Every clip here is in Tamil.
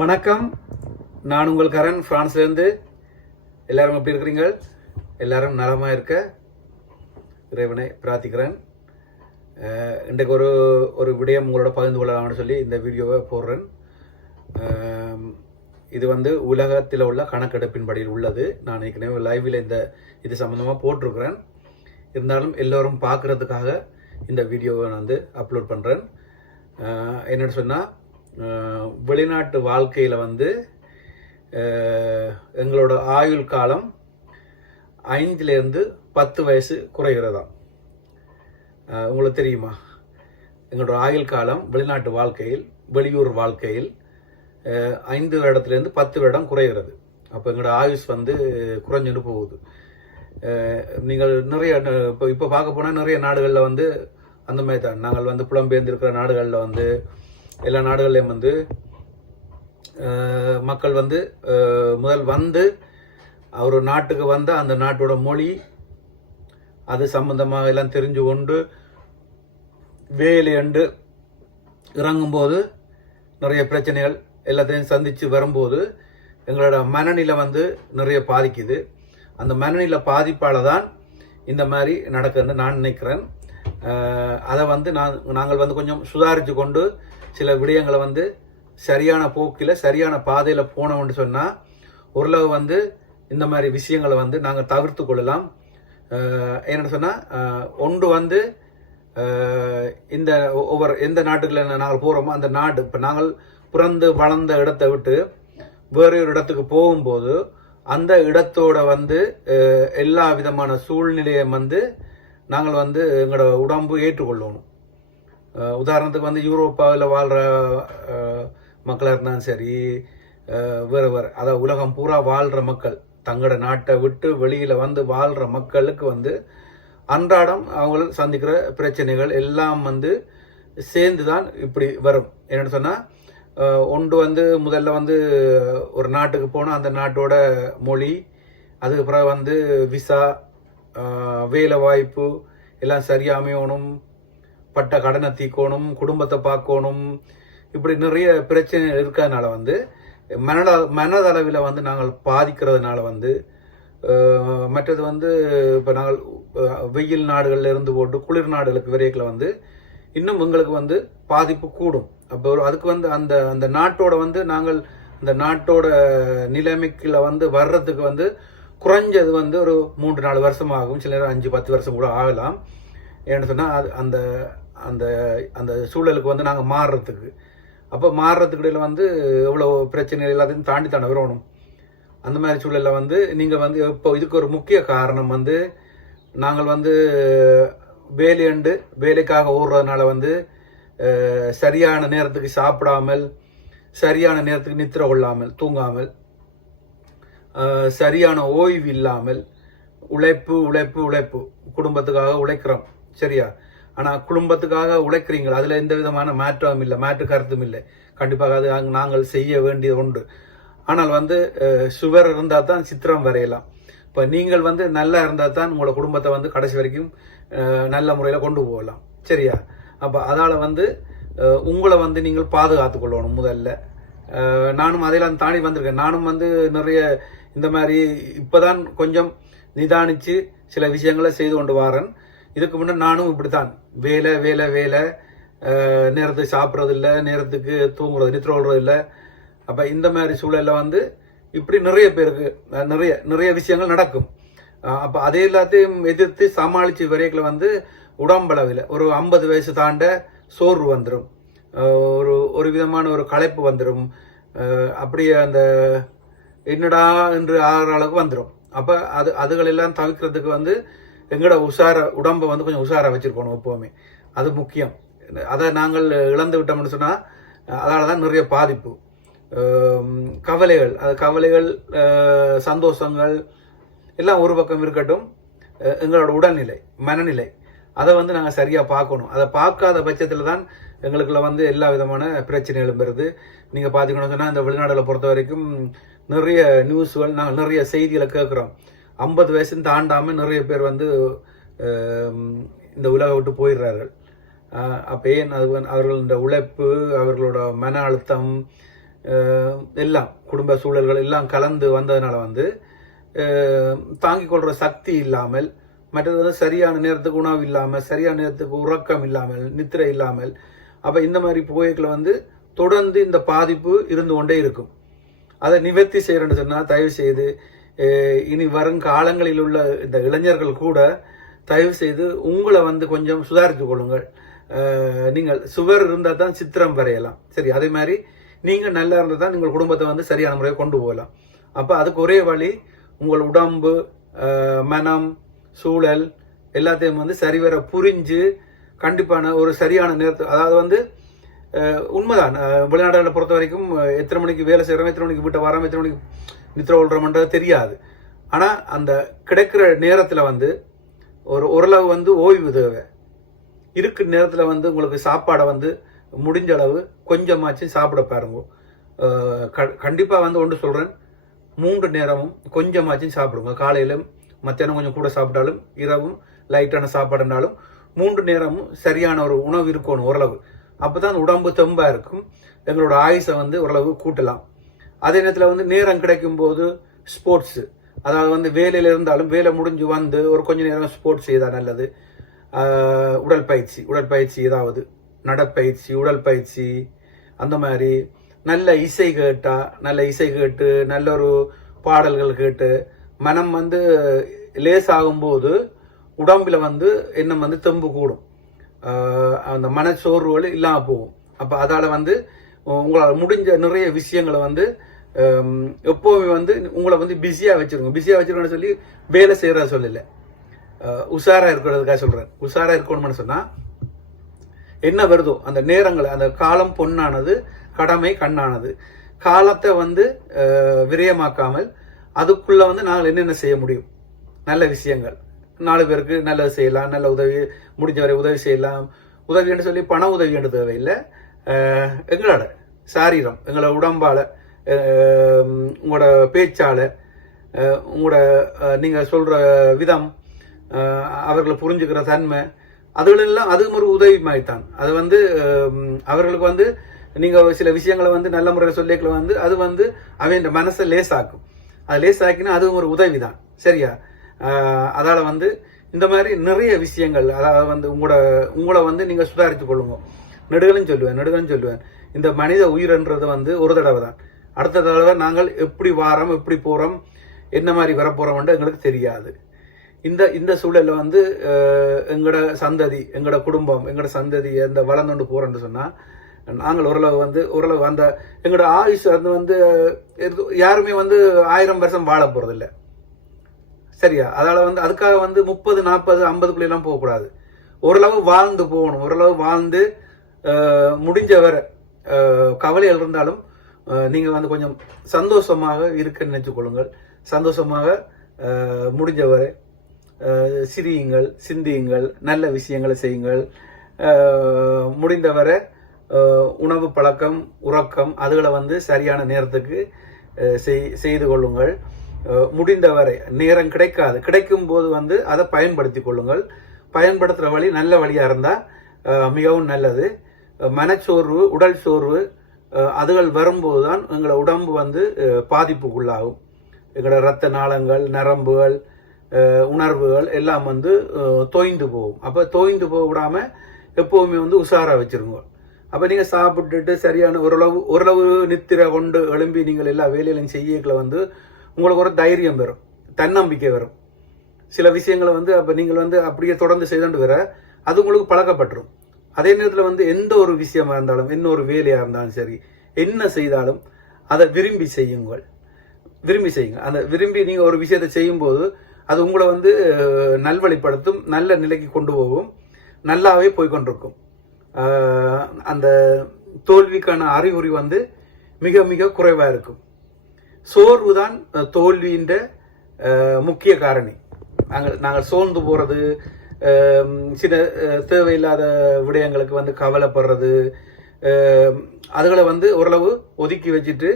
வணக்கம். நான் உங்கள் கரண் ஃப்ரான்ஸ்லேருந்து எல்லாரும் எப்படி இருக்கிறீங்க? எல்லாரும் நலமாக இருக்க. இறைவனை பிரார்த்திக்கிறேன். இன்றைக்கு ஒரு ஒரு விடயம் உங்களோட பகிர்ந்து கொள்ளலாம்னு சொல்லி இந்த வீடியோவை போடுறேன். இது வந்து உலகத்தில் உள்ள கணக்கெடுப்பின்படியில் உள்ளது. நான் ஏற்கனவே லைவில் இந்த இது சம்மந்தமாக போட்டிருக்கிறேன். இருந்தாலும் எல்லோரும் பார்க்குறதுக்காக இந்த வீடியோவை நான் வந்து அப்லோட் பண்ணுறேன் என்னென்னு சொன்னால் வெளிநாட்டு வாழ்க்கையில் வந்து எங்களோட ஆயுள் காலம் ஐந்துலேருந்து பத்து வயசு குறைகிறதாம். உங்களுக்கு தெரியுமா? எங்களோட ஆயுள் காலம் வெளிநாட்டு வாழ்க்கையில் வெளியூர் வாழ்க்கையில் ஐந்து வருடத்துலேருந்து பத்து வருடம் குறைகிறது. அப்போ எங்களோட ஆயுஷ் வந்து குறைஞ்சுட்டு போகுது. நீங்கள் நிறைய இப்போ இப்போ பார்க்க போனால் நிறைய நாடுகளில் வந்து அந்த மாதிரி தான். நாங்கள் வந்து புலம்பெயர்ந்திருக்கிற நாடுகளில் வந்து எல்லா நாடுகள்லையும் வந்து மக்கள் வந்து முதல் வந்து அவர் நாட்டுக்கு வந்த அந்த நாட்டோட மொழி அது சம்பந்தமாக எல்லாம் தெரிஞ்சு கொண்டு வேலையண்டு இறங்கும்போது நிறைய பிரச்சனைகள் எல்லாத்தையும் சந்தித்து வரும்போது எங்களோட மனநிலை வந்து நிறைய பாதிக்குது. அந்த மனநிலை பாதிப்பால் தான் இந்த மாதிரி நடக்குதுன்னு நான் நினைக்கிறேன். அதை வந்து நான் நாங்கள் வந்து கொஞ்சம் சுதாரித்து கொண்டு சில விடயங்களை வந்து சரியான போக்கில் சரியான பாதையில் போனோம்னு சொன்னால் ஓரளவு வந்து இந்த மாதிரி விஷயங்களை வந்து நாங்கள் தவிர்த்து கொள்ளலாம். என்னென்னு சொன்னால் ஒன்று வந்து இந்த ஒவ்வொரு எந்த நாட்டுக்குள்ள நாங்கள் போகிறோமோ அந்த நாடு இப்போ நாங்கள் பிறந்து வளர்ந்த இடத்தை விட்டு வேறு ஒரு இடத்துக்கு போகும்போது அந்த இடத்தோட வந்து எல்லா விதமான சூழ்நிலையும் வந்து நாங்கள் வந்து எங்களோட உடம்பு ஏற்றுக்கொள்ளணும். உதாரணத்துக்கு வந்து யூரோப்பாவில் வாழ்கிற மக்களாக இருந்தாலும் சரி வேறு வேறு. அதாவது உலகம் பூரா வாழ்கிற மக்கள் தங்களோட நாட்டை விட்டு வெளியில் வந்து வாழ்கிற மக்களுக்கு வந்து அன்றாடம் அவங்களுக்கு சந்திக்கிற பிரச்சனைகள் எல்லாம் வந்து சேர்ந்து தான் இப்படி வரும். என்னென்னு சொன்னால் ஒன்று வந்து முதல்ல வந்து ஒரு நாட்டுக்கு போனால் அந்த நாட்டோட மொழி அதுக்கு பிறகு வந்து விசா வேலை வாய்ப்பு எல்லாம் சரியா அமையணும் பட்ட கடனை தீக்கணும் குடும்பத்தை பார்க்கணும். இப்படி நிறைய பிரச்சனை இருக்கிறதுனால வந்து மனத மனதளவில் வந்து நாங்கள் பாதிக்கிறதுனால வந்து மற்றது வந்து இப்போ நாங்கள் வெயில் நாடுகளில் இருந்து போட்டு குளிர் நாடுகளுக்கு விரைக்கில் வந்து இன்னும் எங்களுக்கு வந்து பாதிப்பு கூடும். அப்போ அதுக்கு வந்து அந்த அந்த நாட்டோட வந்து நாங்கள் அந்த நாட்டோட நிலைமைக்குள்ள வந்து வர்றதுக்கு வந்து குறைஞ்சது வந்து ஒரு மூன்று நாலு வருஷம் ஆகும் சில நேரம் அஞ்சு பத்து வருஷம் கூட ஆகலாம். ஏன்னு சொன்னால் அது அந்த அந்த அந்த சூழலுக்கு வந்து நாங்கள் மாறுறதுக்கு. அப்போ மாறுறதுக்கு இடையில் வந்து எவ்வளோ பிரச்சனைகள் எல்லாத்தையும் தாண்டி தானே வரணும். அந்த மாதிரி சூழலில் வந்து நீங்கள் வந்து இப்போ இதுக்கு ஒரு முக்கிய காரணம் வந்து நாங்கள் வந்து வேலையண்டு வேலைக்காக ஓடுறதுனால வந்து சரியான நேரத்துக்கு சாப்பிடாமல் சரியான நேரத்துக்கு நித்திர கொள்ளாமல் தூங்காமல் சரியான ஓய்வு இல்லாமல் உழைப்பு உழைப்பு உழைப்பு குடும்பத்துக்காக உழைக்கிறோம். சரியா? ஆனால் குடும்பத்துக்காக உழைக்கிறீங்களா? அதில் எந்த விதமான மாற்றம் இல்லை மாற்று கருத்தும் இல்லை. கண்டிப்பாக அது அங்கே நாங்கள் செய்ய வேண்டியது உண்டு. ஆனால் வந்து சுவர் இருந்தால் தான் சித்திரம் வரையலாம். இப்போ நீங்கள் வந்து நல்லா இருந்தால் தான் உங்களோட குடும்பத்தை வந்து கடைசி வரைக்கும் நல்ல முறையில் கொண்டு போகலாம். சரியா? அப்போ அதால் வந்து உங்களை வந்து நீங்கள் பாதுகாத்து கொள்ளணும் முதல்ல. நானும் அதையெல்லாம் தாண்டி வந்திருக்கேன். நானும் வந்து நிறைய இந்த மாதிரி இப்போதான் கொஞ்சம் நிதானித்து சில விஷயங்களை செய்து கொண்டு வரேன். இதுக்கு முன்னே நானும் இப்படித்தான். வேலை வேலை வேலை. நேரத்துக்கு சாப்பிட்றது இல்லை நேரத்துக்கு தூங்குறது நித்திர கொள்றது இல்லை அப்போ இந்த மாதிரி சூழலில் வந்து இப்படி நிறைய பேருக்கு நிறைய நிறைய விஷயங்கள் நடக்கும். அப்போ அதே எல்லாத்தையும் எதிர்த்து சமாளித்து வரைக்கில் வந்து உடம்பளவில் ஒரு ஐம்பது வயசு தாண்ட சோர்வு வந்துடும் ஒரு ஒரு விதமான ஒரு களைப்பு வந்துடும் அப்படியே அந்த என்னடா என்று ஆகிற அளவுக்கு வந்துடும் அப்போ அது அதுகளெல்லாம் தவிர்க்கிறதுக்கு வந்து எங்களோட உஷார உடம்பை வந்து கொஞ்சம் உஷாராக வச்சுருக்கணும் எப்போவுமே. அது முக்கியம். அதை நாங்கள் இழந்து விட்டோம்னு சொன்னால் அதால் தான் நிறைய பாதிப்பு. கவலைகள் அது கவலைகள் சந்தோஷங்கள் எல்லாம் ஒரு பக்கம் இருக்கட்டும் எங்களோட உடல்நிலை மனநிலை. அதை வந்து நாங்கள் சரியாக பார்க்கணும். அதை பார்க்காத பட்சத்தில் தான் எங்களுக்குள்ள வந்து எல்லா விதமான பிரச்சனைகளும் வருது. நீங்கள் பார்த்தீங்கன்னு சொன்னால் இந்த வெளிநாடுகளை பொறுத்த வரைக்கும் நிறைய நியூஸ்கள் நாங்கள் நிறைய செய்திகளை கேட்குறோம் ஐம்பது வயசுன்னு தாண்டாமல் நிறைய பேர் வந்து இந்த உலக விட்டு போயிடுறார்கள். அப்போ ஏன் அது அவர்கள் இந்த உழைப்பு அவர்களோட மன அழுத்தம் எல்லாம் குடும்ப சூழல்கள் எல்லாம் கலந்து வந்ததுனால வந்து தாங்கிக் கொள்கிற சக்தி இல்லாமல் மற்றது வந்து சரியான நேரத்துக்கு உணவு இல்லாமல் சரியான நேரத்துக்கு உறக்கம் இல்லாமல் நித்திரை இல்லாமல் அப்போ இந்த மாதிரி புகைகளை வந்து தொடர்ந்து இந்த பாதிப்பு இருந்து கொண்டே இருக்கும். அதை நிவர்த்தி செய்கிறேன்னு சொன்னால் தயவு செய்து இனி வரும் காலங்களில் உள்ள இந்த இளைஞர்கள் கூட தயவு செய்து உங்களை வந்து கொஞ்சம் சுதாரித்து கொள்ளுங்கள். நீங்கள் சுவர் இருந்தால் தான் சித்திரம் வரையலாம். சரி அதே மாதிரி நீங்கள் நல்லா இருந்தால் தான் உங்கள் குடும்பத்தை வந்து சரியான முறையை கொண்டு போகலாம். அப்போ அதுக்கு ஒரே வழி உங்கள் உடம்பு மனம் சூழல் எல்லாத்தையும் வந்து சரிவர புரிஞ்சு கண்டிப்பான ஒரு சரியான நேரத்து அதாவது வந்து உண்மைதான். வெளிநாடுகளை பொறுத்த வரைக்கும் எத்தனை மணிக்கு வேலை செய்கிறோம் எத்தனை மணிக்கு வீட்டை வரோம் எத்தனை மணிக்கு நித்திர கொள்றோம்ன்றது தெரியாது. ஆனால் அந்த கிடைக்கிற நேரத்தில் வந்து ஒரு ஓரளவு வந்து ஓய்வு தேவை. இருக்கிற நேரத்தில் வந்து உங்களுக்கு சாப்பாடை வந்து முடிஞ்ச அளவு கொஞ்சமாச்சும் சாப்பிட பாருங்க. க- கண்டிப்பாக வந்து ஒன்று சொல்கிறேன் மூன்று நேரமும் கொஞ்சமாச்சும் சாப்பிடுங்க. காலையிலும் மத்தியானம் கொஞ்சம் கூட சாப்பிட்டாலும் இரவும் லைட்டான சாப்பாடுனாலும் மூன்று நேரமும் சரியான ஒரு உணவு இருக்கணும் ஓரளவு. அப்பதான் உடம்பு தெம்பாக இருக்கும். எங்களோட ஆயுசை வந்து ஓரளவு கூட்டலாம். அதே நேரத்தில் வந்து நேரம் கிடைக்கும் போது ஸ்போர்ட்ஸு அதாவது வந்து வேலையில் இருந்தாலும் வேலை முடிஞ்சு வந்து ஒரு கொஞ்ச நேரம் ஸ்போர்ட்ஸ் செய்தால் நல்லது. உடற்பயிற்சி உடற்பயிற்சி ஏதாவது நடப்பயிற்சி உடற்பயிற்சி அந்த மாதிரி நல்ல இசை கேட்டால் நல்ல இசை கேட்டு நல்ல ஒரு பாடல்கள் கேட்டு மனம் வந்து லேஸ் ஆகும்போது உடம்பில் வந்து எண்ணம் வந்து தெம்பு கூடும். அந்த மனச்சோர்வுகள் இல்லாமல் போகும். அப்போ அதால் வந்து உங்களால் முடிஞ்ச நிறைய விஷயங்களை வந்து எப்போவுமே வந்து உங்களை வந்து பிஸியாக வச்சிருங்க. பிஸியாக வச்சுருக்கோன்னு சொல்லி வேலை செய்கிறத சொல்லல. உஷாராக இருக்கிறதுக்காக சொல்கிறேன் உஷாராக இருக்கணும்னு சொன்னால் என்ன வருதோ அந்த நேரங்கள் அந்த காலம் பொன்னானது கடமை கண்ணானது. காலத்தை வந்து விரயமாக்காமல் அதுக்குள்ளே வந்து நாங்கள் என்னென்ன செய்ய முடியும்? நல்ல விஷயங்கள். நாலு பேருக்கு நல்லது செய்யலாம் நல்ல உதவி முடிஞ்ச வரை உதவி செய்யலாம். உதவின்னு சொல்லி பண உதவின்னு தேவையில்லை. எங்களோட சாரீரம் எங்களோட உடம்பால் உங்களோட பேச்சால் உங்களோட நீங்கள் சொல்கிற விதம் அவர்களை புரிஞ்சுக்கிற தன்மை அதுகளெல்லாம் அதுவும் ஒரு உதவி மாதிரிதான் அது வந்து அவர்களுக்கு வந்து நீங்கள் சில விஷயங்களை வந்து நல்ல முறையில் சொல்லிக்கல வந்து அது வந்து அவன் மனசை லேசாக்கும். அது லேசாக்கினா அதுவும் ஒரு உதவி தான் சரியா அதால் வந்து இந்த மாதிரி நிறைய விஷயங்கள் அதாவது வந்து உங்களோட உங்களை வந்து நீங்கள் சுதாரித்து கொள்ளுங்க. நெடுகளும் சொல்லுவேன் நெடுகளும் சொல்லுவேன். இந்த மனித உயிர்ன்றது வந்து ஒரு தடவை தான் அடுத்த தடவை நாங்கள் எப்படி வாரம் எப்படி போகிறோம் என்ன மாதிரி வரப்போகிறோம்ன்ட்டு எங்களுக்கு தெரியாது. இந்த இந்த சூழலில் வந்து எங்களோட சந்ததி எங்களோட குடும்பம் எங்களோட சந்ததி அந்த வளர்ந்துண்டு போகிறோன்னு சொன்னால் நாங்கள் ஓரளவு வந்து ஓரளவு அந்த எங்களோட ஆயுஷ் வந்து வந்து யாருமே வந்து ஆயிரம் வருஷம் வாழ போகிறதில்ல சரியா? அதால் வந்து அதுக்காக வந்து முப்பது நாற்பது ஐம்பதுக்குள்ளெல்லாம் போகக்கூடாது ஓரளவு வாழ்ந்து போகணும். ஓரளவு வாழ்ந்து முடிஞ்ச வரை கவலைகள் இருந்தாலும் நீங்கள் வந்து கொஞ்சம் சந்தோஷமாக இருக்க நினைச்சு கொள்ளுங்கள். சந்தோஷமாக முடிஞ்சவரை சிரியுங்கள் சிந்தியுங்கள் நல்ல விஷயங்களை செய்யுங்கள். முடிந்தவரை உணவு பழக்கம் உறக்கம் அதுகளை வந்து சரியான நேரத்துக்கு செய்- செய்து கொள்ளுங்கள். முடிந்தவரை நேரம் கிடைக்காது. கிடைக்கும் போது வந்து அதை பயன்படுத்தி கொள்ளுங்கள். பயன்படுத்துகிற வழி நல்ல வழியாக இருந்தால் மிகவும் நல்லது. மனச்சோர்வு உடல் சோர்வு அதுகள் வரும்போது தான் எங்களை உடம்பு வந்து பாதிப்புக்குள்ளாகும். எங்களோட ரத்த நாளங்கள் நரம்புகள் உணர்வுகள் எல்லாம் வந்து தோய்ந்து போகும். அப்போ தோய்ந்து போக விடாமல் எப்போவுமே வந்து உஷாராக வச்சுருங்க. அப்போ நீங்கள் சாப்பிட்டுட்டு சரியான ஓரளவு ஓரளவு நித்திரை கொண்டு எழும்பி நீங்கள் எல்லா வேலையிலும் செய்யல வந்து உங்களுக்கு ஒரு தைரியம் வரும். தன்னம்பிக்கை வரும். சில விஷயங்களை வந்து அப்போ நீங்கள் வந்து அப்படியே தொடர்ந்து செய்துட்டு வர அது உங்களுக்கு பழக்கப்பட்டுரும். அதே நேரத்தில் வந்து எந்த ஒரு விஷயமா இருந்தாலும் என்ன ஒரு வேலையாக இருந்தாலும் சரி என்ன செய்தாலும் அதை விரும்பி செய்யுங்கள். விரும்பி செய்யுங்க. அந்த விரும்பி நீங்கள் ஒரு விஷயத்தை செய்யும்போது அது உங்களை வந்து நல்வழிப்படுத்தும் நல்ல நிலைக்கு கொண்டு போகும். நல்லாவே போய்கொண்டிருக்கும் அந்த தோல்விக்கான அறிகுறி வந்து மிக மிக குறைவாக இருக்கும். சோர்வு தான் தோல்வின்ற முக்கிய காரணி. நாங்கள் நாங்கள் சோர்ந்து போகிறது சில தேவையில்லாத விடயங்களுக்கு வந்து கவலைப்படுறது அதுகளை வந்து ஓரளவு ஒதுக்கி வச்சுட்டு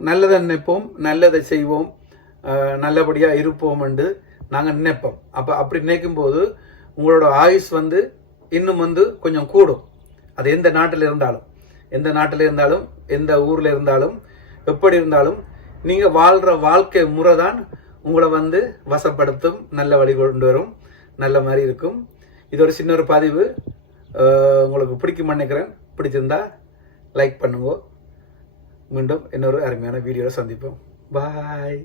நல்லதை நினைப்போம் நல்லதை செய்வோம் நல்லபடியாக இருப்போம் என்று நாங்கள் நினைப்போம் அப்போ அப்படி நினைக்கும் போது உங்களோட ஆயுஸ் வந்து இன்னும் வந்து கொஞ்சம் கூடும் அது எந்த நாட்டில் இருந்தாலும் எந்த நாட்டில் இருந்தாலும் எந்த ஊரில் இருந்தாலும் எப்படி இருந்தாலும் நீங்கள் வாழ்கிற வாழ்க்கை முறை தான் உங்களை வந்து வசப்படுத்தும் நல்ல வழி கொண்டு வரும் நல்ல மாதிரி இருக்கும். இது ஒரு சின்ன ஒரு பதிவு உங்களுக்கு பிடிக்கும் நினைக்கிறேன். பிடிச்சிருந்தா லைக் பண்ணுங்க. மீண்டும் இன்னொரு அருமையான வீடியோவில் சந்திப்போம். பாய்